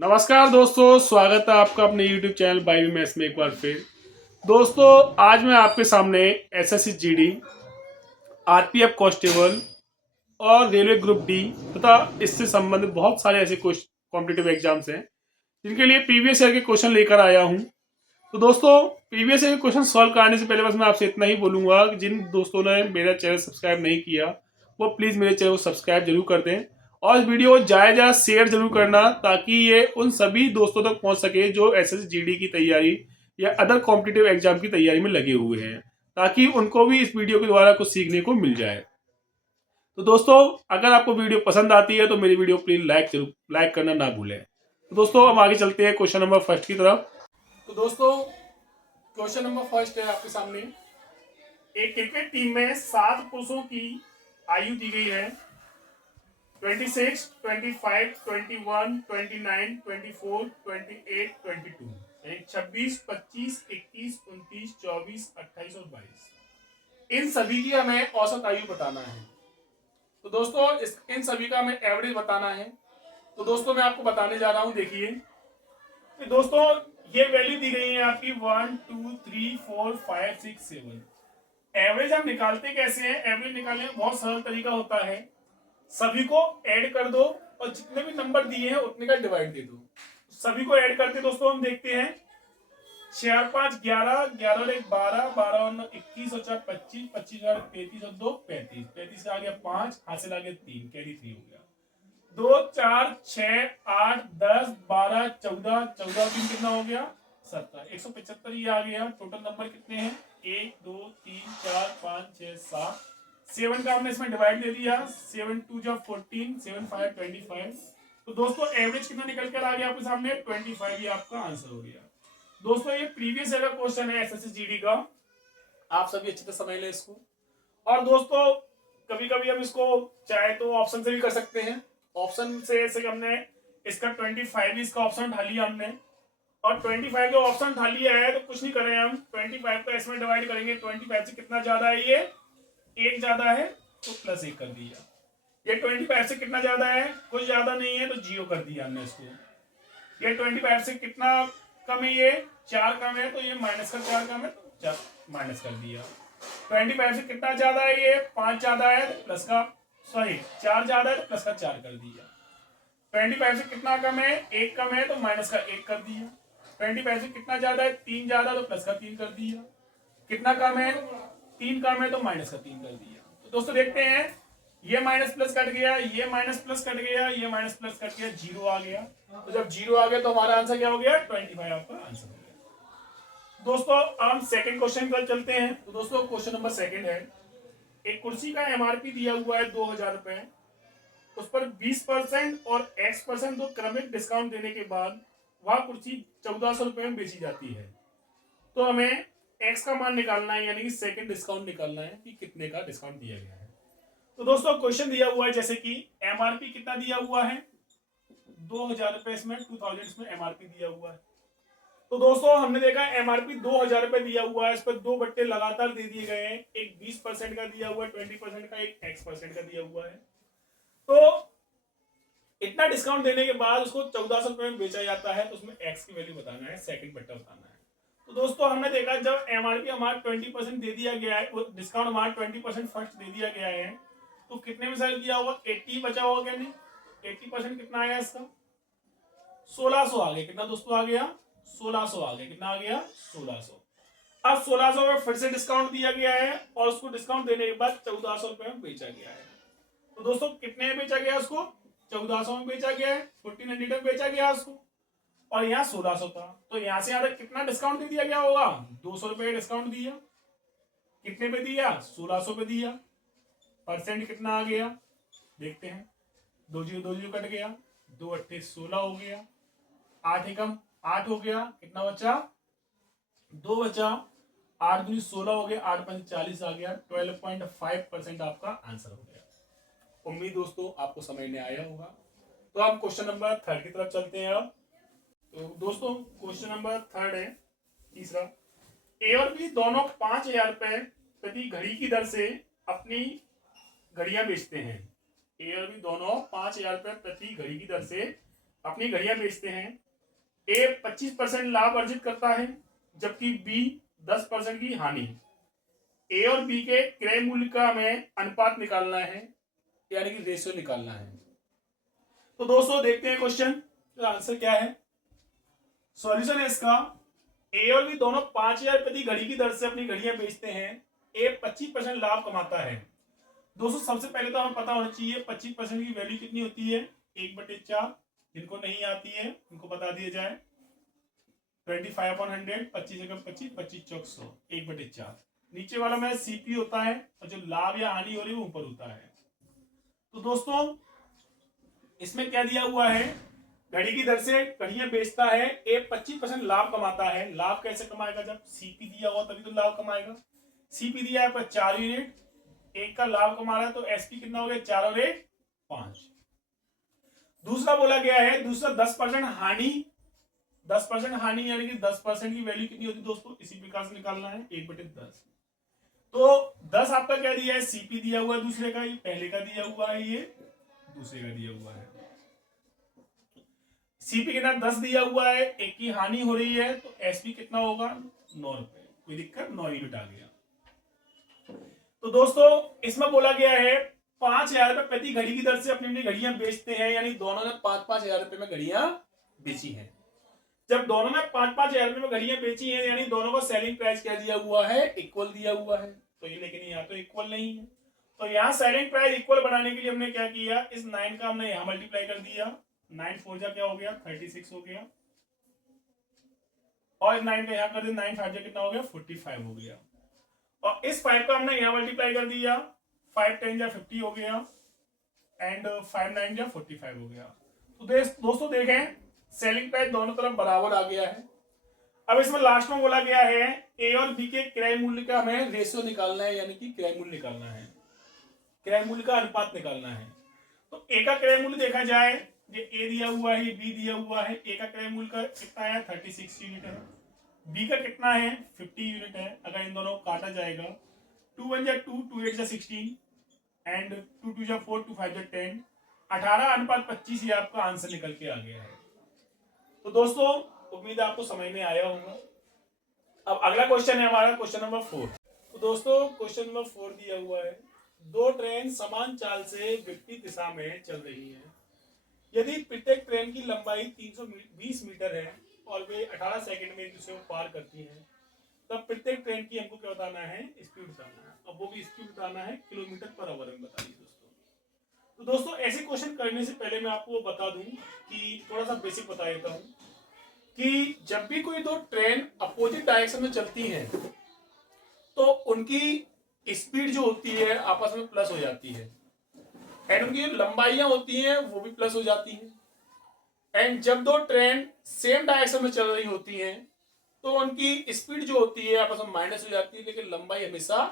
नमस्कार दोस्तों, स्वागत है आपका अपने YouTube चैनल बाई मैथ्स में एक बार फिर। दोस्तों, आज मैं आपके सामने एसएससी जीडी, आरपीएफ कांस्टेबल और रेलवे ग्रुप डी तथा इससे संबंधित बहुत सारे ऐसे कॉम्पिटिटिव एग्जाम्स हैं जिनके लिए प्रीवियस ईयर के क्वेश्चन लेकर आया हूं। तो दोस्तों, प्रीवियस ईयर के क्वेश्चन सॉल्व कराने से पहले बस मैं आपसे इतना ही बोलूंगा कि जिन दोस्तों ने मेरा चैनल सब्सक्राइब नहीं किया वो प्लीज़ मेरे चैनल को सब्सक्राइब जरूर कर दें और इस वीडियो को ज़्यादा शेयर जरूर करना ताकि ये उन सभी दोस्तों तक पहुंच सके जो एसएससी जीडी की तैयारी या अदर कॉम्पिटिटिव एग्जाम की तैयारी में लगे हुए हैं, ताकि उनको भी इस वीडियो के द्वारा कुछ सीखने को मिल जाए। तो दोस्तों, अगर आपको वीडियो पसंद आती है तो मेरी वीडियो प्लीज लाइक करना ना भूलें। तो दोस्तों, हम आगे चलते हैं क्वेश्चन नंबर फर्स्ट की तरफ। तो दोस्तों, क्वेश्चन नंबर फर्स्ट है आपके सामने। एक क्रिकेट टीम में 7 पुरुषों की आयु दी गई है 26, 25, 21, 29, 24, 28, 22। 26, 25, 21, 29, 24, 28 और 22। इन सभी की हमें औसत आयु बताना है। तो दोस्तों, इन सभी का हमें एवरेज बताना है। तो दोस्तों, मैं आपको बताने जा रहा हूं, देखिए। तो दोस्तों, ये वैल्यू दी गई है आपकी 1, 2, 3, 4, 5, 6, 7। एवरेज हम निकालते कैसे हैं? एवरेज निकालने का बहुत सरल तरीका होता है। सभी को ऐड कर दो और जितने भी नंबर दिए हैं उतने का डिवाइड दे दो। सभी को ऐड करके दोस्तों हम देखते हैं 4, 5, 11, 11 और 1, 12, 12 और 9, 21 और 4, 25, 25 और 33 और 2, 35, 35 से आ गया 5, हासिल आ गया 3, कैरी 3 हो गया। 2, 4, 6, 8, 10, 12, 14, 14 3 कितना हो गया? 17, 175 ये आ गया। टोटल नंबर कितने हैं? 1, 2, 3, 4, 5, 6, 7। 7 का हमने इसमें डिवाइड दे दिया। 7 2 जा 14, 7 5 25। तो दोस्तों, एवरेज कितना निकल कर आ गया आपके सामने? 25। ये आपका आंसर हो गया। दोस्तों, ये प्रीवियस ईयर का क्वेश्चन है एसएससी जीडी का। आप सभी अच्छे से समझ लें इसको। और दोस्तों, कभी कभी हम इसको चाहे तो ऑप्शन से भी कर सकते हैं। ऑप्शन से ऐसे हमने इसका 25 इसका ऑप्शन उठा लिया हमने, और 25 जो ऑप्शन उठा लिया है तो कुछ नहीं करें हम। 25 को इसमें डिवाइड करेंगे। 25 से कितना ज्यादा है? ये 1 ज्यादा है तो +1 कर दिया। ये 25 से कितना ज्यादा है? कुछ ज्यादा नहीं है तो 0 कर दिया हमने इसको। ये 25 से कितना कम है? ये 4 कम है तो ये -4 कम है तो 4 माइनस कर दिया। 25 से कितना ज्यादा है? ये 5 ज्यादा है तो प्लस का 4 ज्यादा है तो प्लस का 4 कर दिया। 25 से कितना कम है? 1 कम है तो -1 कर दिया। 25 से कितना ज्यादा है? 3 ज्यादा तो प्लस का 3 कर दिया। कितना कम है? 3 कम है तो -3 कर दिया। तो दोस्तों देखते हैं, ये माइनस प्लस कट गया, ये माइनस प्लस कट गया, ये माइनस प्लस कट गया, 0 आ गया। तो जब 0 आ गया तो हमारा आंसर क्या हो गया? 25 आपका आंसर हो गया। दोस्तों, हम सेकंड क्वेश्चन पर चलते हैं। तो दोस्तों, क्वेश्चन नंबर सेकंड है। एक कुर्सी का एमआरपी दिया हुआ है 2000 रुपए। उस पर 20% और X% दो क्रमिक डिस्काउंट देने के बाद वह कुर्सी 1400 रुपए में बेची जाती है। तो हमें X का मान निकालना है, यानी कि सेकंड डिस्काउंट निकालना है कि कितने का डिस्काउंट दिया गया है। तो दोस्तों, क्वेश्चन दिया हुआ है जैसे कि एमआरपी कितना दिया हुआ है? 2000 रुपए, इसमें 2000 इसमें एमआरपी दिया हुआ है। तो दोस्तों, हमने देखा एमआरपी 2000 रुपए दिया हुआ है। इस पर 2 बट्टे लगातार दे दिए गए हैं। एक 20% का दिया हुआ है, 20% का, एक X% का दिया हुआ है। तो इतना डिस्काउंट देने के बाद उसको 1400 रुपए में बेचा जाता है। तो उसमें X की वैल्यू बताना है, सेकंड बट्टा बताना है। तो दोस्तों, हमने देखा जब एमआरपी हमारा 20% दे दिया गया है, डिस्काउंट हमारा 20% फर्स्ट दे दिया गया है, तो कितने में सेल किया होगा? 80 बचा होगा क्या? नहीं, 80% कितना आया इसका? 1600 आ गया। कितना दोस्तों आ गया? 1600 आ गया। कितना आ गया? 1600। अब 1600 में फिर से डिस्काउंट दिया गया है और उसको डिस्काउंट देने के बाद 1400 रुपए में बेचा गया है। तो दोस्तों, कितने में बेचा गया उसको? 1400 में बेचा गया है। 1400 में बेचा गया उसको, और यहाँ 1600 था। तो यहाँ से यहाँ तक कितना डिस्काउंट दे दिया गया होगा? 200 रुपए डिस्काउंट दिया। कितने पे दिया? 1600 पे दिया। परसेंट कितना आ गया देखते हैं। 2 जीरो कट गया, 2 अट्ठे 16 हो गया, 8 एकम 8 हो गया। कितना बचा? 2 बचा। 8 दूनी 16 हो गया, 8 पंच 40 आ गया। 12.5% आपका आंसर हो गया। उम्मीद दोस्तों आपको समझ में आया होगा। तो हम क्वेश्चन नंबर 3 की तरफ चलते हैं अब। तो दोस्तों, क्वेश्चन नंबर 3 है, तीसरा। ए और बी दोनों 5000 रुपए प्रति घड़ी की दर से अपनी घड़ियां बेचते हैं। ए और बी दोनों 5000 रुपए प्रति घड़ी की दर से अपनी घड़ियां बेचते हैं। ए 25% लाभ अर्जित करता है जबकि बी 10% की हानि। ए और बी के क्रय मूल्य का हमें अनुपात निकालना है, यानी कि रेशियो निकालना है। तो दोस्तों देखते हैं क्वेश्चन का आंसर क्या है। सॉल्यूशन है इसका, ए और बी दोनों 5,000 प्रति घड़ी की दर से अपनी घड़ियां बेचते हैं। ए 25% लाभ कमाता है। दोस्तों सबसे पहले तो हमें पता होना चाहिए 25% की वैल्यू कितनी होती है, 1/4। जिनको नहीं आती है उनको बता दिया जाए। 25/100, 25 25 चौक 100, 1/4। नीचे वाला में सीपी होता है और जो लाभ या हानि हो रही है वो ऊपर होता है। तो दोस्तों इसमें क्या दिया हुआ है, घड़ी की दर से घड़ियां बेचता है, ए 25% लाभ कमाता है। लाभ कैसे कमाएगा, जब सीपी दिया हुआ तभी तो लाभ कमाएगा। सीपी दिया है पर 4 यूनिट, एक का लाभ कमा रहा है तो एसपी कितना हो गया, 4 और 1 5। दूसरा बोला गया है, दूसरा 10% हानि। 10% हानि यानी कि 10% की वैल्यू कितनी होती है दोस्तों, इसी प्रकार से निकालना है, 1/10। तो 10 आपका क्या दिया है, सीपी दिया हुआ है दूसरे का, ये पहले का दिया हुआ है, ये दूसरे का दिया हुआ है। सीपी कितना 10 दिया हुआ है, एक की हानि हो रही है तो एसपी कितना होगा, 9 रुपए। कोई दिक्कत, 9 यूनिट आ गया। तो दोस्तों इसमें बोला गया है 5,000 रुपए प्रति घड़ी की दर से अपनी अपनी घड़ियां बेचते हैं, यानी दोनों ने 5-5 हजार रुपए में घड़ियां बेची हैं। जब दोनों ने 5-5 हजार रुपए में घड़ियां बेची हैं, यानी दोनों को सेलिंग प्राइस क्या दिया हुआ है, इक्वल दिया हुआ है। तो ये लेकिन यहाँ तो इक्वल नहीं है, तो यहाँ सेलिंग प्राइस इक्वल बनाने के लिए हमने क्या किया, इस 9 का हमने यहाँ मल्टीप्लाई कर दिया। 9 4 जा क्या हो गया, 36 हो गया, और 9 का यहाँ कर दिया, 9 5 जा कितना हो गया, 45 हो गया। और इस 5 का हमने यहाँ मल्टीप्लाई कर दिया, 5 10 जा 50 हो गया, एंड 5 9 जा 45 हो गया। तो दोस्तों देखें सेलिंग प्राइस दोनों तरफ बराबर आ गया है। अब इसमें लास्ट में बोला गया है ए और बी के क्रय मूल्य का हमें रेशियो निकालना है, यानी कि क्रय मूल्य निकालना है, क्रय मूल्य का अनुपात निकालना है। तो ए का क्रय मूल्य देखा जाए, ये ए दिया हुआ है, ये बी दिया हुआ है। ए का क्रय मूल्य का कितना है, 36 यूनिट है। बी का कितना है, 50 यूनिट है। अगर इन दोनों को काटा जाएगा, 2 1 जा 2, 2 8 जा 16, एंड 2 2 जा 4, 2 5 जा 10, 18:25 ये आपका आंसर निकल के आ गया है। तो दोस्तों उम्मीद है आपको समझ में आया होगा। अब अगला क्वेश्चन है हमारा क्वेश्चन नंबर 4। तो दोस्तों क्वेश्चन नंबर 4 दिया हुआ है, दो ट्रेन समान चाल से विपरीत दिशा में चल रही है। यदि प्रत्येक ट्रेन की लंबाई 320 मीटर है और वे 18 सेकंड में एक दूसरे को पार करती हैं, तब प्रत्येक ट्रेन की हमको क्या बताना है, स्पीड बताना है। अब वो भी स्पीड बताना है किलोमीटर पर आवर में बताइए दोस्तों। तो दोस्तों ऐसे क्वेश्चन करने से पहले मैं आपको बता दूं कि थोड़ा सा बेसिक बता देता हूं कि जब भी कोई दो ट्रेन अपोजिट डायरेक्शन में चलती हैं तो उनकी स्पीड जो होती है आपस में प्लस हो जाती है, एंड उनकी लंबाइयां होती हैं वो भी प्लस हो जाती हैं। एंड जब दो ट्रेन सेम डायरेक्शन में चल रही होती हैं तो उनकी स्पीड जो होती है आपस में माइनस हो जाती है, लेकिन लंबाई हमेशा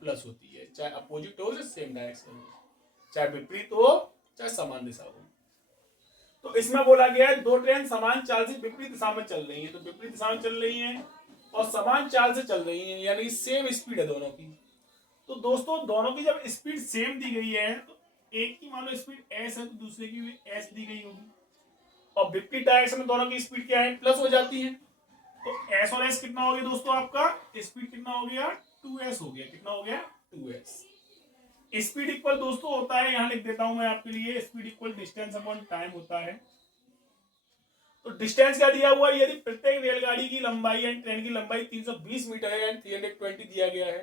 प्लस होती है, चाहे अपोजिट हो या सेम डायरेक्शन हो, चाहे विपरीत हो चाहे समान दिशा हो। तो इसमें बोला गया है दो ट्रेन समान चाल से विपरीत दिशा में चल रही है, तो विपरीत दिशा में चल रही है और समान चाल से चल रही है, यानी सेम स्पीड है दोनों की। तो दोस्तों दोनों की जब स्पीड सेम दी गई है तो एक की मान लो स्पीड एस है तो दूसरे की भी एस दी गई होगी, और विपरीत डायरेक्शन में दोनों की स्पीड क्या है, प्लस हो जाती है। तो एस और एस कितना हो गया दोस्तों, आपका स्पीड कितना हो गया, 2s हो गया। कितना हो गया, 2s। स्पीड इक्वल दोस्तों होता है, यहां लिख देता हूं मैं आपके लिए, speed equal distance upon time होता है। तो डिस्टेंस क्या दिया हुआ है, यदि प्रत्येक रेलगाड़ी की लंबाई एंड ट्रेन की लंबाई 320 मीटर है एंड 320 दिया गया है,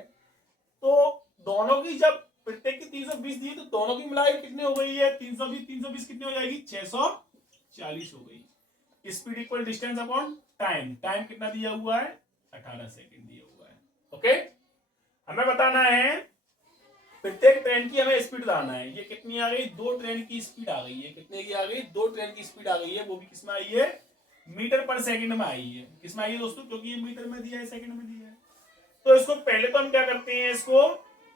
तो दोनों की जब प्रत्येक की 320 दी तो दोनों की मिलाई कितनी हो गई है, 320 कितनी हो जाएगी, 640 हो गई। Speed equal distance upon time, time कितना दिया हुआ है, 18 सेकंड दिया हुआ है। ओके, हमें बताना है प्रत्येक ट्रेन की हमें स्पीड बताना है। ये कितनी आ गई, दो ट्रेन की स्पीड आ गई है, कितने की आ गई, दो ट्रेन की स्पीड आ गई है, वो भी किसमें आई है, मीटर पर सेकंड में आई है। किसमें आई है दोस्तों, क्योंकि ये मीटर में दिया है, सेकंड में दिया है। तो इसको पहले तो हम क्या करते हैं, इसको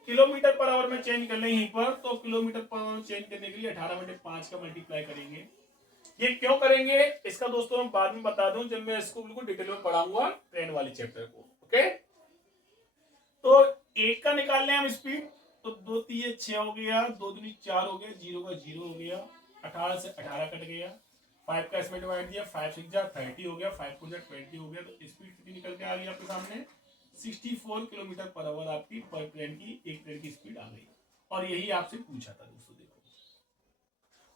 किलोमीटर पर आवर में चेंज कर लें यहीं पर। तो किलोमीटर पर आवर चेंज करने के लिए 18/5 का मल्टीप्लाई करेंगे। ये क्यों करेंगे इसका दोस्तों मैं बाद में बता दूं, जब मैं इसको बिल्कुल डिटेल में पढ़ाऊंगा ट्रेन वाले चैप्टर को। ओके, तो एक का निकाल लें हम स्पीड, तो 2 3 6 हो गया, 2 दूनी 4 हो गया, 0 का 0 हो गया, 18 से 18 कट गया, 5 का इसमें डिवाइड दिया, 5 6 जा 30 हो गया, 5 4 जा 20 हो गया। तो स्पीड कितनी निकल के आ गई आपके सामने? 64 किलोमीटर पर आवर आपकी पर ट्रेन की, एक ट्रेन की स्पीड आ गई। और यही आपसे पूछा था दोस्तों। देखो,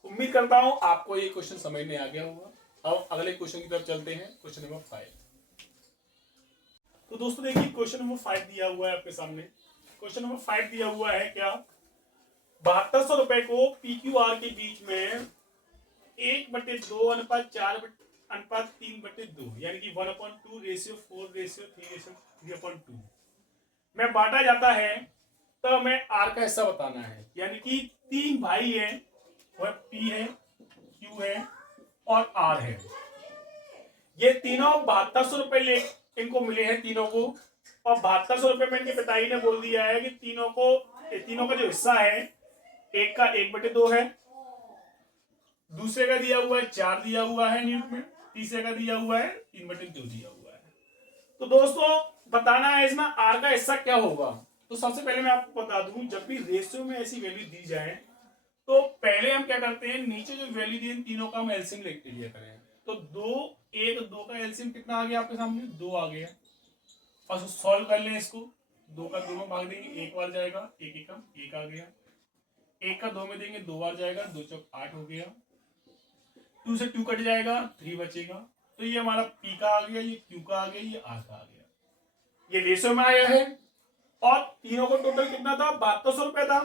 उम्मीद करता हूं आपको ये क्वेश्चन समझ में आ गया होगा। अब अगले क्वेश्चन की तरफ चलते हैं, क्वेश्चन नंबर 5। तो दोस्तों देखिए, क्वेश्चन नंबर 5 दिया हुआ है आपके सामने। क्वेश्चन नंबर 5 दिया हुआ है क्या? 7200 रुपए को PQR के बीच में 1/2/4/3/2 यानी कि 1/2/4/3/2 में बांटा जाता है। तो हमें आर का हिस्सा बताना है। यानी कि 3 भाई है, वह P है, Q है और R है। ये तीनों 7200 रुपए ले इनको मिले हैं तीनों को। और 7200 रुपए में इनके पिताजी ने बोल दिया है कि तीनों का जो हिस्सा है, एक का 1/2 है, दूसरे का दिया हुआ है 4 दिया हुआ है यूनिट में, तीसरे का दिया हुआ है 3/2 दिया हुआ है। तो दोस्तों बताना है इसमें आर का हिस्सा क्या होगा। तो सबसे पहले मैं आपको बता दूं, जब भी रेशियो में ऐसी वैल्यू दी जाए तो पहले हम क्या करते हैं, नीचे जो वैल्यू दी है तीनों का हम एलसीएम लेके लिया करें। तो 2 का एलसीएम कितना आ गया आपके सामने? 2 आ गया। और सॉल्व कर लें इसको, 2 का 2 में भाग देंगे, एक बार जाएगा, एक एक का 1 आ गया। 1 का 2 में देंगे, 2 बार जाएगा, 2 चौक 8 हो गया। 2 से 2 कट जाएगा, 3 बचेगा। तो ये हमारा P का आ गया, ये Q का आ गया, ये R का आ गया। ये रेशियो में आया है। और तीनों को टोटल कितना था? 7200 रुपए था।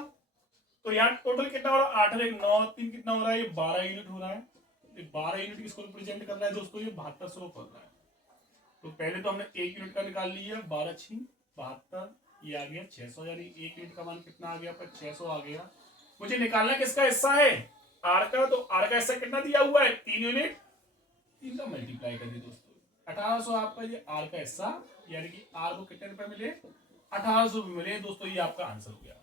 तो यहाँ टोटल कितना हो रहा है? 8 और 1 9 3 कितना हो रहा है? ये 12 यूनिट हो रहा है। 12 यूनिट किसको रिप्रेजेंट कर रहा है दोस्तों? ये 7200 को कर रहा है। तो पहले तो हमने 1 यूनिट का निकाल लिया, 12 6 72, ये आ गया 600। यानी 1 यूनिट का मान कितना आ गया आपका? 600 आ गया। मुझे निकालना किसका हिस्सा है? आर का। तो आर का हिस्सा कितना दिया हुआ है? 3 यूनिट। 3 का मल्टीप्लाई कर दिए दोस्तों, 1800 आपका ये आर का हिस्सा। यानी कि आर को कितने रुपए मिले? 1800 मिले दोस्तों। ये आपका आंसर हो गया।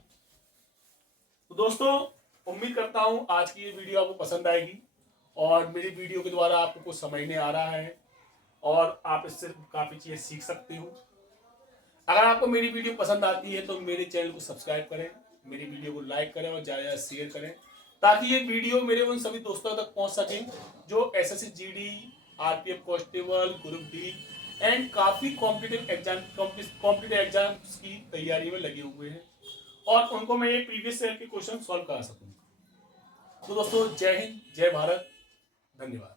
तो दोस्तों उम्मीद करता हूं आज की ये वीडियो आपको पसंद आएगी और मेरी वीडियो के द्वारा आपको कुछ समझने आ रहा है और आप इससे काफी चीजें सीख सकते हो। अगर आपको मेरी वीडियो पसंद आती है तो मेरे चैनल को सब्सक्राइब करें, मेरी वीडियो को लाइक करें और ज़्यादा शेयर करें, ताकि ये वीडियो मेरे उन सभी दोस्तों तक पहुंच सके जो SSC GD, RPF constable, group D and काफ़ी कॉम्पिटिटिव एग्जाम्स की तैयारी में लगे हुए हैं और उनको मैं ये प्रीवियस ईयर के क्वेश्चन सॉल्व करा सकूँ। तो दोस्तों जय हिंद, जय भारत, धन्यवाद।